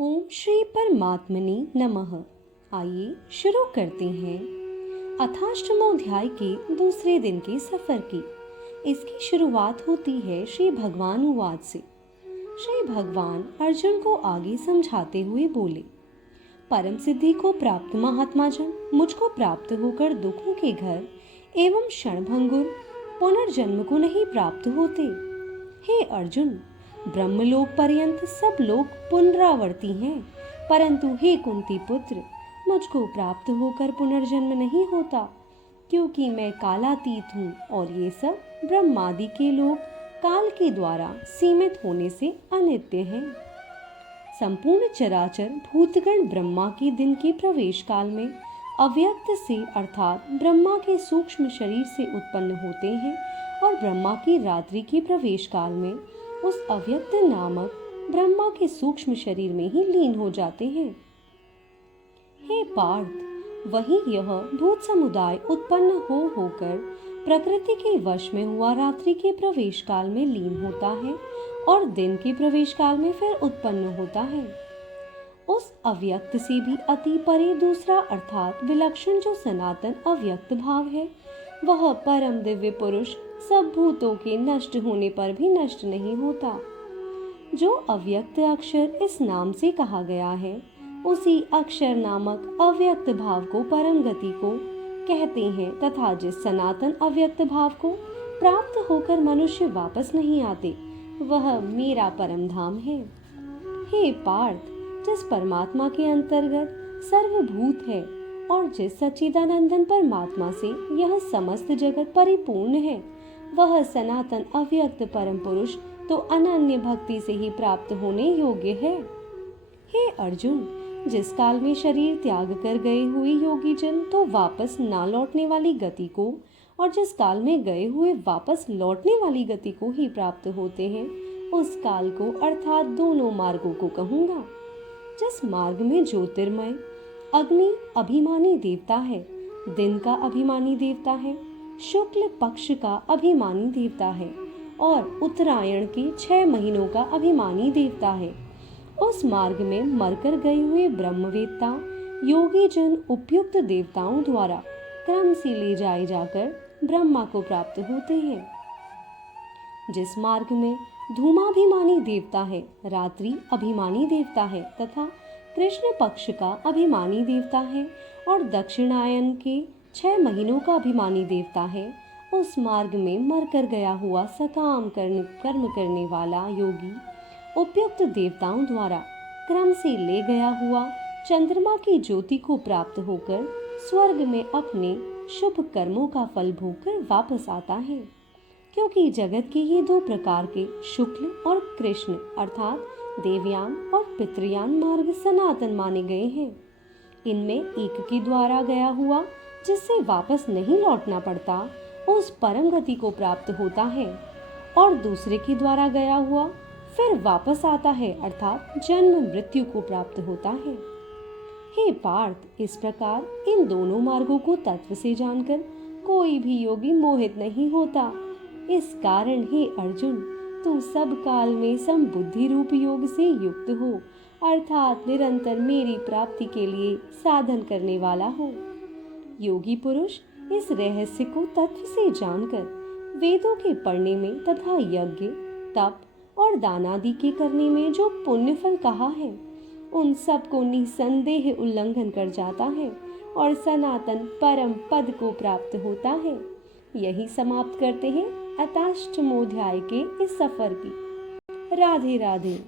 ओम श्री परमात्मने नमः। आइए शुरू करते हैं अथाष्टमोध्याय के दूसरे दिन के सफर की। इसकी शुरुआत होती है श्री भगवान उवाच से। श्री भगवान अर्जुन को आगे समझाते हुए बोले, परम सिद्धि को प्राप्त महात्मा जन मुझको प्राप्त होकर दुखों के घर एवं क्षणभंगुर पुनर्जन्म को नहीं प्राप्त होते। हे अर्जुन, ब्रह्मलोक पर्यंत सब लोग पुनरावर्ती हैं, परंतु हे कुंती पुत्र, मुझको प्राप्त होकर पुनर्जन्म नहीं होता, क्योंकि मैं कालातीत हूँ और ये सब ब्रह्मादि के लोग काल के द्वारा सीमित होने से अनित्य हैं। संपूर्ण चराचर भूतगण ब्रह्मा के दिन के प्रवेश काल में अव्यक्त से अर्थात ब्रह्मा के सूक्ष्म शरीर से उत्पन्न होते हैं और ब्रह्मा की रात्रि के प्रवेश काल में उस अव्यक्त नामक ब्रह्मा के सूक्ष्म शरीर में ही लीन हो जाते हैं। हे पार्थ, वही यह भूत समुदाय उत्पन्न हो होकर प्रकृति के वश में हुआ रात्रि के प्रवेश काल में लीन होता है और दिन के प्रवेश काल में फिर उत्पन्न होता है। उस अव्यक्त से भी अति परे दूसरा अर्थात विलक्षण जो सनातन अव्यक्त भाव है, वह परम दिव्य पुरुष सब भूतों के नष्ट होने पर भी नष्ट नहीं होता। जो अव्यक्त अक्षर इस नाम से कहा गया है, उसी अक्षर नामक अव्यक्त भाव को परम गति को कहते हैं तथा जिस सनातन अव्यक्त भाव को प्राप्त होकर मनुष्य वापस नहीं आते, वह मेरा परम धाम है। हे पार्थ, जिस परमात्मा के अंतर्गत सर्वभूत है और जिस सच्चिदानंदन परमात्मा से यह समस्त जगत परिपूर्ण है, वह सनातन अव्यक्त परम पुरुष तो अनन्य भक्ति से ही प्राप्त होने योग्य है। हे अर्जुन, जिस काल में शरीर त्याग कर गए हुए योगी जन तो वापस ना लौटने वाली गति को और जिस काल में गए हुए वापस लौटने वाली गति को ही प्राप्त होते हैं, उस काल को अर्थात दोनों मार्गों को कहूँगा। जिस मार्ग में ज्योतिर्मय अग्नि अभिमानी देवता है, दिन का अभिमानी देवता है, शुक्ल पक्ष का अभिमानी देवता है और उत्तरायण के 6 महीनों का अभिमानी देवता है, उस मार्ग में मरकर गए हुए ब्रह्मवेत्ता योगी जन उपयुक्त देवताओं द्वारा क्रम से ले जाए जाकर ब्रह्मा को प्राप्त होते हैं। जिस मार्ग में धूमाभिमानी देवता है, रात्रि अभिमानी देवता है तथा कृष्ण पक्ष का अभिमानी देवता है और दक्षिणायन के 6 महीनों का अभिमानी देवता है, उस मार्ग में मरकर गया हुआ सकाम कर्म करने वाला योगी उपयुक्त देवताओं द्वारा क्रम से ले गया हुआ चंद्रमा की ज्योति को प्राप्त होकर स्वर्ग में अपने शुभ कर्मों का फल भोगकर वापस आता है। क्योंकि जगत के ये 2 प्रकार के शुक्ल और कृष्ण अर्थात देवयान और पितृयान मार्ग सनातन माने गए हैं। इनमें एक के द्वारा गया हुआ जिससे वापस नहीं लौटना पड़ता, उस परम गति को प्राप्त होता है और दूसरे के द्वारा गया हुआ फिर वापस आता है अर्थात जन्म मृत्यु को प्राप्त होता है। हे पार्थ, इस प्रकार इन दोनों मार्गों को तत्व से जानकर कोई भी योगी मोहित नहीं होता। इस कारण हे अर्जुन, तू सब काल में समबुद्धि रूप योग से युक्त हो अर्थात निरंतर मेरी प्राप्ति के लिए साधन करने वाला हो। योगी पुरुष इस रहस्य को तत्व से जानकर वेदों के पढ़ने में तथा यज्ञ तप और दान आदि के करने में जो पुण्य फल कहा है, उन सब को निसंदेह उल्लंघन कर जाता है और सनातन परम पद को प्राप्त होता है। यही समाप्त करते हैं अथाष्टमोध्याय के इस सफर की। राधे राधे।